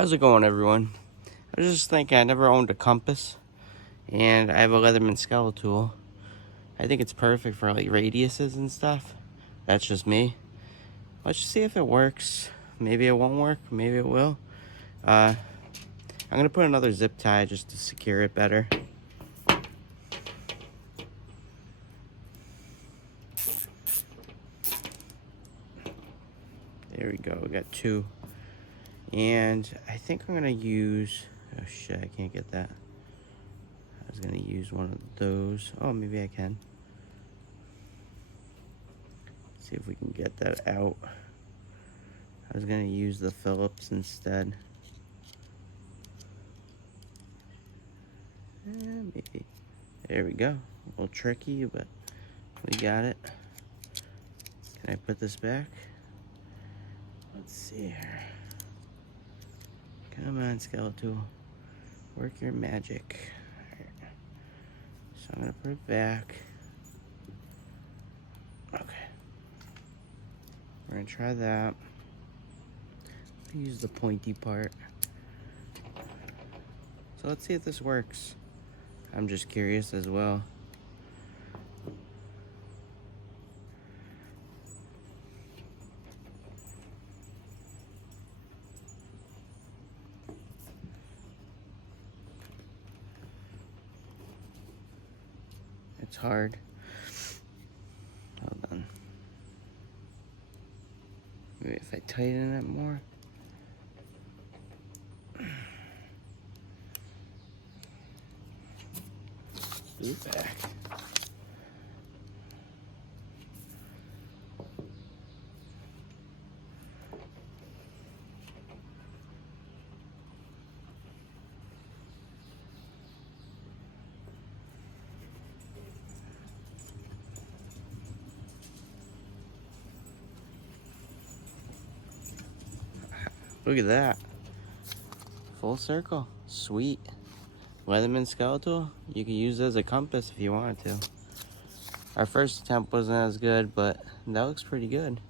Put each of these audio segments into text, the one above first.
How's it going, everyone? I was just thinking, I never owned a compass, and I have a Leatherman Skeletool. I think it's perfect for like radiuses and stuff. That's just me. Let's just see if it works. Maybe it won't work, maybe it will. I'm gonna put another zip tie just to secure it better. There we go, we got two. And I think I'm gonna use, oh shit, I can't get that. I was gonna use one of those. Oh, maybe I can. See if we can get that out. I was gonna use the Phillips instead. Maybe. There we go. A little tricky, but we got it. Can I put this back? Let's see here. Come on, Skeletool. Work your magic. Right. So I'm gonna put it back. Okay. We're gonna try that. Use the pointy part. So let's see if this works. I'm just curious as well. It's hard. Hold on. Maybe if I tighten it more. Put it back. Look at that. Full circle. Sweet. Leatherman Skeletool. You can use it as a compass if you wanted to. Our first attempt wasn't as good, but that looks pretty good.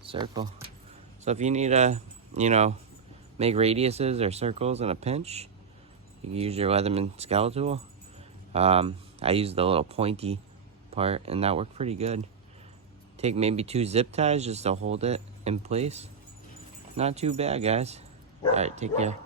Circle. So if you need to, make radiuses or circles in a pinch, you can use your Leatherman Skeletool. I used the little pointy part, and that worked pretty good. Take maybe 2 zip ties just to hold it in place. Not too bad, guys. All right, take care.